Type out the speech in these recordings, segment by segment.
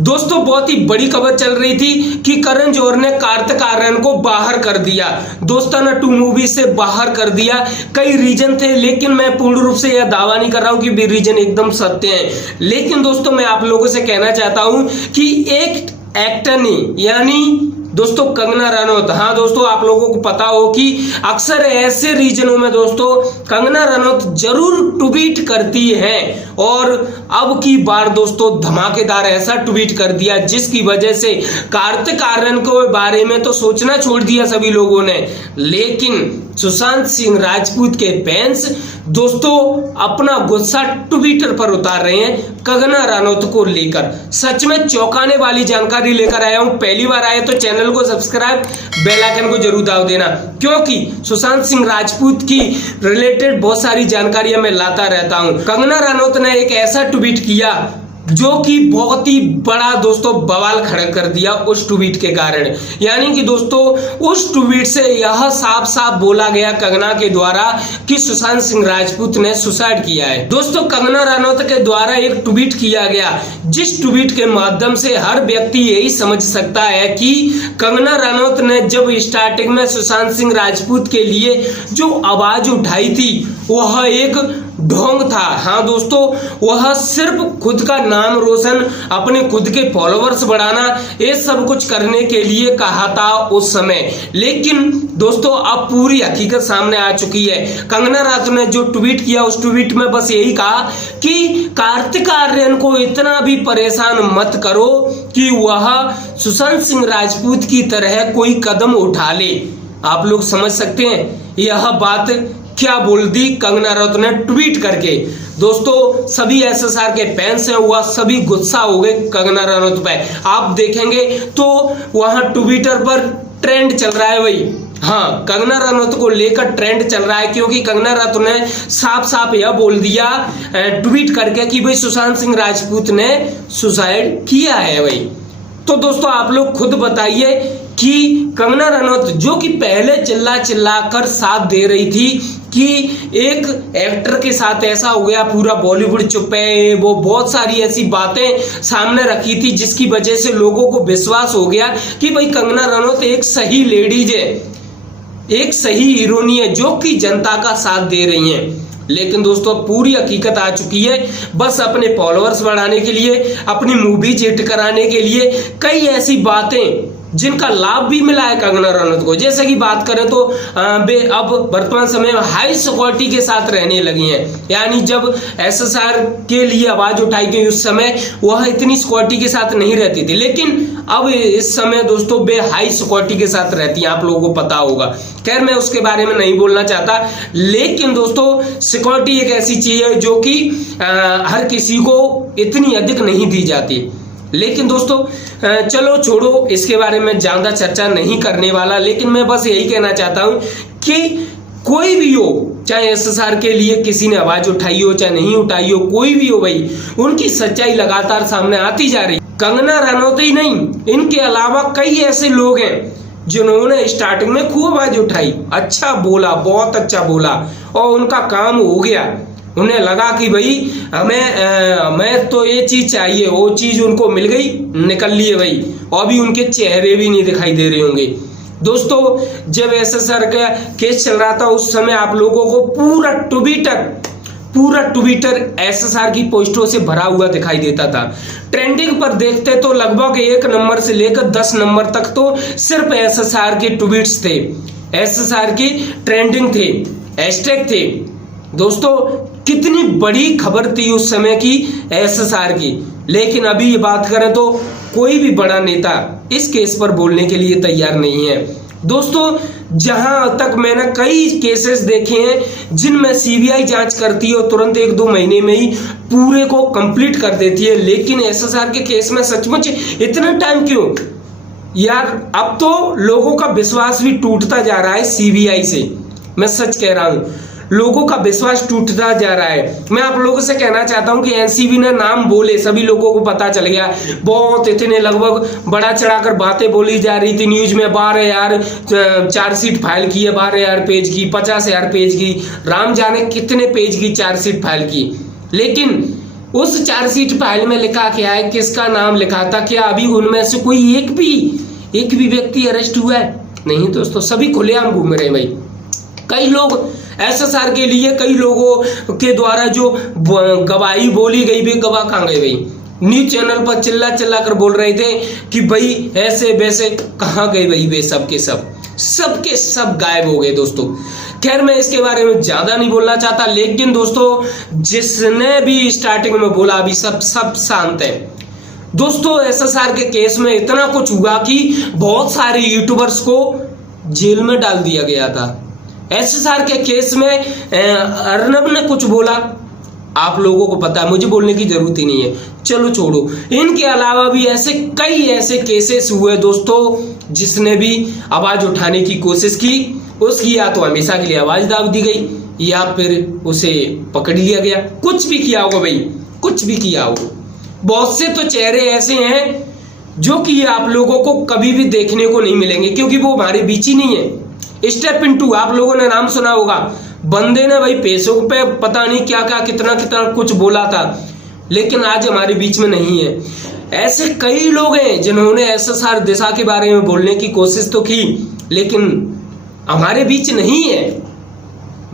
दोस्तों बहुत ही बड़ी खबर चल रही थी कि करण जौहर ने कार्तिक आर्यन को बाहर कर दिया, दोस्ताना 2 मूवी से बाहर कर दिया। कई रीजन थे, लेकिन मैं पूर्ण रूप से यह दावा नहीं कर रहा हूं कि रीजन एकदम सत्य है। लेकिन दोस्तों मैं आप लोगों से कहना चाहता हूं कि एक एक्टर ने, यानी दोस्तों कंगना रनौत, हाँ दोस्तों आप लोगों को पता हो कि अक्सर ऐसे रीजनों में दोस्तों कंगना रनौत जरूर ट्वीट करती है, और अब की बार दोस्तों धमाकेदार ऐसा ट्वीट कर दिया जिसकी वजह से कार्तिक आर्यन के बारे में तो सोचना छोड़ दिया सभी लोगों ने, लेकिन सुशांत सिंह राजपूत के फैंस दोस्तों अपना गुस्सा ट्विटर पर उतार रहे हैं कंगना रनौत को लेकर। सच में चौंकाने वाली जानकारी लेकर आया हूं। पहली बार आए तो चैनल को सब्सक्राइब, बेल आइकन को जरूर दबा देना, क्योंकि सुशांत सिंह राजपूत की रिलेटेड बहुत सारी जानकारियां मैं लाता रहता हूं। कंगना रनौत ने एक ऐसा ट्वीट किया जो कि बहुत ही बड़ा दोस्तों बवाल खड़ा कर दिया उस ट्वीट के कारण। यानी कि दोस्तों उस ट्वीट से यह साफ साफ बोला गया कंगना के द्वारा कि सुशांत सिंह राजपूत ने सुसाइड किया है। दोस्तों कंगना रनौत के द्वारा एक ट्वीट किया गया, जिस ट्वीट के माध्यम से हर व्यक्ति यही समझ सकता है कि कंगना रनौत ने जब स्टार्टिंग में सुशांत सिंह राजपूत के लिए जो आवाज उठाई थी वह एक ढोंग था। हाँ दोस्तों, वह सिर्फ खुद का नाम रोशन, अपने खुद के फॉलोअर्स बढ़ाना, ये सब कुछ करने के लिए कहा था उस समय। लेकिन दोस्तों अब पूरी हकीकत सामने आ चुकी है। कंगना रनौत ने जो ट्वीट किया उस ट्वीट में बस यही कहा कि कार्तिक आर्यन को इतना भी परेशान मत करो कि वह सुशांत सिंह राजपूत की तरह कोई कदम उठा ले। आप लोग समझ सकते हैं यह बात क्या बोल दी कंगना रनौत ने ट्वीट करके। दोस्तों सभी एसएसआर के फैंस हैं वह सभी गुस्सा हो गए कंगना रनौत पे। आप देखेंगे तो वहां ट्विटर पर ट्रेंड चल रहा है भाई, हाँ कंगना रनौत को लेकर ट्रेंड चल रहा है, क्योंकि कंगना रनौत ने साफ साफ यह बोल दिया ट्वीट करके कि भाई सुशांत सिंह राजपूत ने सुसाइड किया है भाई। तो दोस्तों आप लोग खुद बताइए कि कंगना रनौत जो कि पहले चिल्ला कर साथ दे रही थी कि एक एक्टर के साथ ऐसा हो गया पूरा बॉलीवुड चुप है, वो बहुत सारी ऐसी बातें सामने रखी थी जिसकी वजह से लोगों को विश्वास हो गया कि भाई कंगना रनौत एक सही लेडीज है, एक सही हीरोइनी है जो कि जनता का साथ दे रही हैं। लेकिन दोस्तों पूरी हकीकत आ चुकी है। बस अपने फॉलोअर्स बढ़ाने के लिए, अपनी मूवी हिट कराने के लिए कई ऐसी बातें जिनका लाभ भी मिला है कंगना रनौत को। जैसे कि बात करें तो वे अब वर्तमान समय में हाई सिक्योरिटी के साथ रहने लगी हैं। यानी जब एसएसआर के लिए आवाज उठाई गई उस समय वह इतनी सिक्योरिटी के साथ नहीं रहती थी, लेकिन अब इस समय दोस्तों वे हाई सिक्योरिटी के साथ रहती हैं, आप लोगों को पता होगा। खैर मैं उसके बारे में नहीं बोलना चाहता, लेकिन दोस्तों सिक्योरिटी एक ऐसी चीज है जो कि हर किसी को इतनी अधिक नहीं दी जाती। लेकिन दोस्तों चलो छोड़ो, इसके बारे में ज्यादा चर्चा नहीं करने वाला। लेकिन मैं बस यही कहना चाहता हूं कि कोई भी हो, चाहे एसएसआर के लिए किसी ने आवाज उठाई हो चाहे नहीं उठाई हो, कोई भी हो भाई, उनकी सच्चाई लगातार सामने आती जा रही। कंगना रनौत ही नहीं, इनके अलावा कई ऐसे लोग हैं जिन्होंने स्टार्टिंग में खूब आवाज उठाई, अच्छा बोला, बहुत अच्छा बोला, और उनका काम हो गया। उन्हें लगा कि भाई हमें तो ये चीज चाहिए, वो चीज उनको मिल गई, निकल लिए भाई, और भी उनके चेहरे भी नहीं दिखाई दे रहे होंगे। दोस्तों जब एसएसआर का केस चल रहा था उस समय आप लोगों को पूरा ट्विटर एसएसआर की पोस्टों से भरा हुआ दिखाई देता था। ट्रेंडिंग पर देखते तो लगभग 1 नंबर से लेकर 10 नंबर तक तो सिर्फ एसएसआर के ट्वीट्स थे, एसएसआर की ट्रेंडिंग थे, हैशटैग थे। दोस्तों कितनी बड़ी खबर थी उस समय की एसएसआर की। लेकिन अभी ये बात करें तो कोई भी बड़ा नेता इस केस पर बोलने के लिए तैयार नहीं है। दोस्तों जहां तक मैंने कई केसेस देखे हैं जिनमें सीबीआई जांच करती है और तुरंत 1-2 महीने में ही पूरे को कंप्लीट कर देती है, लेकिन एसएसआर के केस में सचमुच इतना टाइम क्यों यार? अब तो लोगों का विश्वास भी टूटता जा रहा है सीबीआई से, मैं सच कह रहा हूं, लोगों का विश्वास टूटता जा रहा है। मैं आप लोगों से कहना चाहता हूं कि एनसीबी ने नाम बोले सभी लोगों को पता चल गया, बहुत इतने लगभग बड़ा चढ़ाकर बातें बोली जा रही थी न्यूज में। 12,000 चार्जशीट फाइल की है, 12,000 पेज की, 50,000 पेज की, राम जाने कितने पेज की चार्जशीट फाइल की। लेकिन उस चार्जशीट फाइल में लिखा क्या है, किसका नाम लिखा था, क्या अभी उनमें से कोई एक भी व्यक्ति अरेस्ट हुआ है? नहीं दोस्तों, सभी खुलेआम घूम रहे हैं भाई। कई लोग एसएसआर के लिए, कई लोगों के द्वारा जो गवाही बोली गई, वे गवाह कहाँ गए भाई? न्यूज चैनल पर चिल्ला कर बोल रहे थे कि भाई ऐसे वैसे, कहाँ गए भाई वे? सब के सब गायब हो गए दोस्तों। खैर, मैं इसके बारे में ज्यादा नहीं बोलना चाहता, लेकिन दोस्तों जिसने भी स्टार्टिंग में बोला अभी सब शांत है दोस्तों। एसएसआर के केस में इतना कुछ हुआ कि बहुत सारे यूट्यूबर्स को जेल में डाल दिया गया था। एसएसआर के केस में अर्नब ने कुछ बोला, आप लोगों को पता है, मुझे बोलने की जरूरत ही नहीं है, चलो छोड़ो। इनके अलावा भी कई ऐसे केसेस हुए दोस्तों, जिसने भी आवाज उठाने की कोशिश की, उसकी या तो हमेशा के लिए आवाज दाब दी गई या फिर उसे पकड़ लिया गया। कुछ भी किया होगा भाई, कुछ भी किया होगा। बहुत से तो चेहरे ऐसे हैं जो कि आप लोगों को कभी भी देखने को नहीं मिलेंगे, क्योंकि वो हमारे बीच ही नहीं है। स्टेप पिंटू, आप लोगों ने नाम सुना होगा। बंदे ने भाई पैसों पे पता नहीं क्या कितना कुछ बोला था, लेकिन आज हमारे बीच में नहीं है। ऐसे कई लोग हैं जिन्होंने एसएसआर दिशा के बारे में बोलने की कोशिश तो की, लेकिन हमारे बीच नहीं है।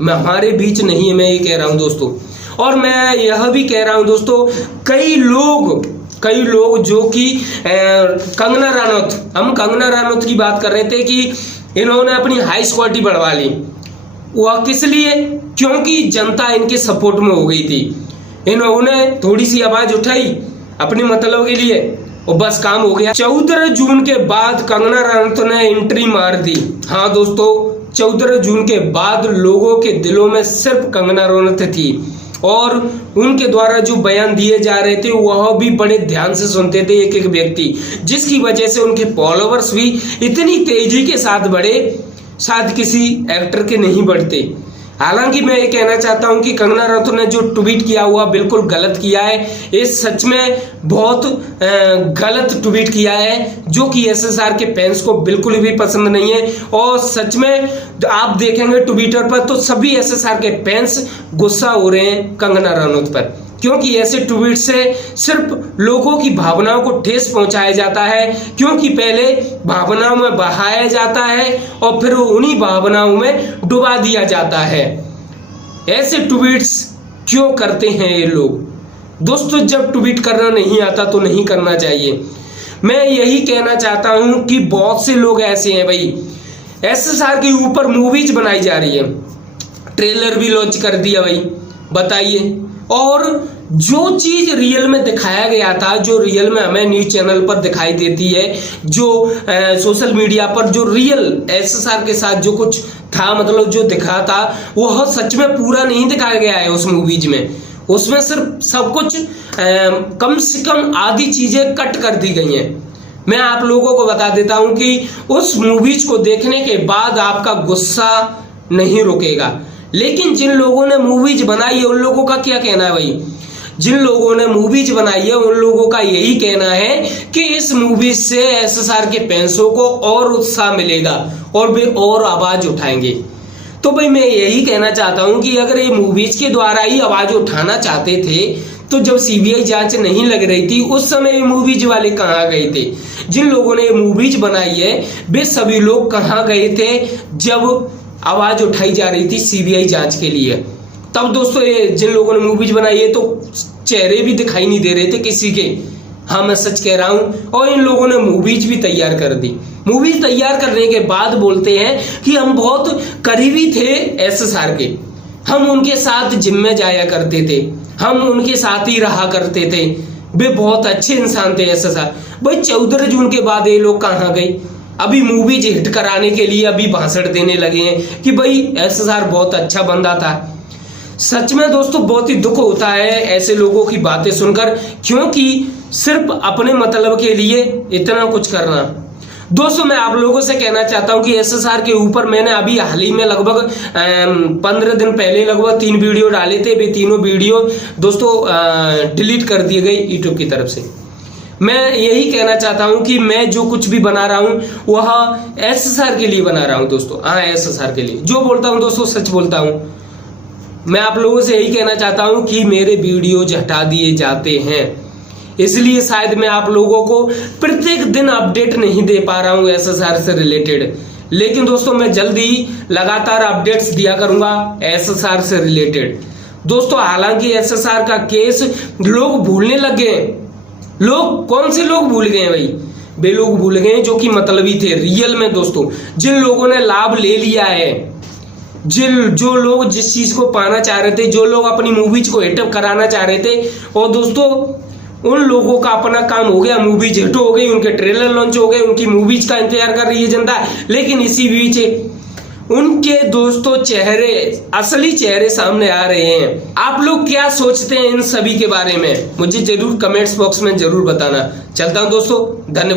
हमारे बीच नहीं है, मैं ये कह रहा हूं दोस्तों। और मैं यह भी कह रहा हूं दोस्तों, कई लोग जो कि कंगना रनौत, हम कंगना रनौत की बात कर रहे थे कि इन्होंने अपनी हाई सिक्योरिटी बढ़वा ली। वह किस लिए? क्योंकि जनता इनके सपोर्ट में हो गई थी। इन्होंने थोड़ी सी आवाज उठाई अपने मतलब के लिए और बस काम हो गया। 14 जून के बाद कंगना रनौत ने एंट्री मार दी। हाँ दोस्तों, 14 जून के बाद लोगों के दिलों में सिर्फ कंगना रनौत थी और उनके द्वारा जो बयान दिए जा रहे थे वह भी बड़े ध्यान से सुनते थे एक व्यक्ति, जिसकी वजह से उनके फॉलोवर्स भी इतनी तेजी के साथ बढ़े, शायद किसी एक्टर के नहीं बढ़ते। हालांकि मैं ये कहना चाहता हूं कि कंगना रनौत ने जो ट्वीट किया हुआ बिल्कुल गलत किया है। ये सच में बहुत गलत ट्वीट किया है, जो कि एसएसआर के फैंस को बिल्कुल भी पसंद नहीं है। और सच में आप देखेंगे ट्विटर पर तो सभी एसएसआर के फैंस गुस्सा हो रहे हैं कंगना रनौत पर, क्योंकि ऐसे ट्वीट से सिर्फ लोगों की भावनाओं को ठेस पहुंचाया जाता है। क्योंकि पहले भावनाओं में बहाया जाता है और फिर उन्हीं भावनाओं में डुबा दिया जाता है। ऐसे ट्वीट्स क्यों करते हैं ये लोग? दोस्तों, जब ट्वीट करना नहीं आता तो नहीं करना चाहिए। मैं यही कहना चाहता हूं कि बहुत से लोग ऐसे हैं भाई, एसएसआर के ऊपर मूवीज बनाई जा रही है, ट्रेलर भी लॉन्च कर दिया भाई, बताइए। और जो चीज रियल में दिखाया गया था, जो रियल में हमें न्यूज चैनल पर दिखाई देती है, जो सोशल मीडिया पर जो रियल एसएसआर के साथ जो कुछ था, मतलब जो दिखा था, वह सच में पूरा नहीं दिखाया गया है उस मूवीज में। उसमें सिर्फ सब कुछ कम से कम आधी चीजें कट कर दी गई हैं। मैं आप लोगों को बता देता हूं कि उस मूवीज को देखने के बाद आपका गुस्सा नहीं रुकेगा। लेकिन जिन लोगों ने मूवीज बनाई है उन लोगों का क्या कहना है भाई? जिन लोगों ने मूवीज बनाई है उन लोगों का यही कहना है कि इस मूवीज से एसएसआर के फैंसों को और उत्साह मिलेगा और वे और आवाज उठाएंगे। तो भाई मैं यही कहना चाहता हूं कि अगर ये मूवीज के द्वारा ही आवाज उठाना चाहते थे तो जब सीबीआई जांच नहीं लग रही थी उस समय ये मूवीज वाले कहाँ गए थे? जिन लोगों ने ये मूवीज बनाई है वे सभी लोग कहाँ गए थे जब आवाज उठाई जा रही थी सीबीआई जांच के लिए? तब दोस्तों ये जिन लोगों ने मूवीज बनाई है तो चेहरे भी दिखाई नहीं दे रहे थे किसी के। हाँ, मैं सच कह रहा हूं। और इन लोगों ने मूवीज भी तैयार कर दी। मूवीज तैयार करने के बाद बोलते हैं कि हम बहुत करीबी थे एसएसआर के, हम उनके साथ जिम में जाया करते थे, हम उनके साथ ही रहा करते थे, वे बहुत अच्छे इंसान थे एसएसआर। भाई 14 जून के बाद ये लोग कहाँ गए? अभी मूवीज हिट कराने के लिए अभी भाषण देने लगे हैं कि भाई एसएसआर बहुत अच्छा बंदा था। सच में दोस्तों बहुत ही दुख होता है ऐसे लोगों की बातें सुनकर, क्योंकि सिर्फ अपने मतलब के लिए इतना कुछ करना। दोस्तों, मैं आप लोगों से कहना चाहता हूं कि एसएसआर के ऊपर मैंने अभी हाल ही में लगभग 15 दिन पहले लगभग 3 वीडियो डाले थे। वे तीनों वीडियो दोस्तों डिलीट कर दिए गए यूट्यूब की तरफ से। मैं यही कहना चाहता हूं कि मैं जो कुछ भी बना रहा हूं वह एसएसआर के लिए बना रहा हूं दोस्तों। हाँ, एसएसआर के लिए जो बोलता हूं दोस्तों सच बोलता हूं। मैं आप लोगों से यही कहना चाहता हूं कि मेरे वीडियोज हटा दिए जाते हैं, इसलिए शायद मैं आप लोगों को प्रत्येक दिन अपडेट नहीं दे पा रहा हूं एसएसआर से रिलेटेड। लेकिन दोस्तों मैं जल्दी लगातार अपडेट्स दिया करूंगा एसएसआर से रिलेटेड। दोस्तों हालांकि एसएसआर का केस लोग भूलने लग गए। लोग कौन से लोग भूल गए भाई? वे लोग भूल गए जो कि मतलबी थे रियल में दोस्तों, जिन लोगों ने लाभ ले लिया है, जो लोग जिस चीज को पाना चाह रहे थे, जो लोग अपनी मूवीज को हिट कराना चाह रहे थे, और दोस्तों उन लोगों का अपना काम हो गया, मूवीज हिट हो गई, उनके ट्रेलर लॉन्च हो गए, उनकी मूवीज का इंतजार कर रही है जनता। लेकिन इसी बीच उनके दोस्तों चेहरे, असली चेहरे सामने आ रहे हैं। आप लोग क्या सोचते हैं इन सभी के बारे में? मुझे जरूर कमेंट्स बॉक्स में जरूर बताना। चलता हूं दोस्तों, धन्यवाद।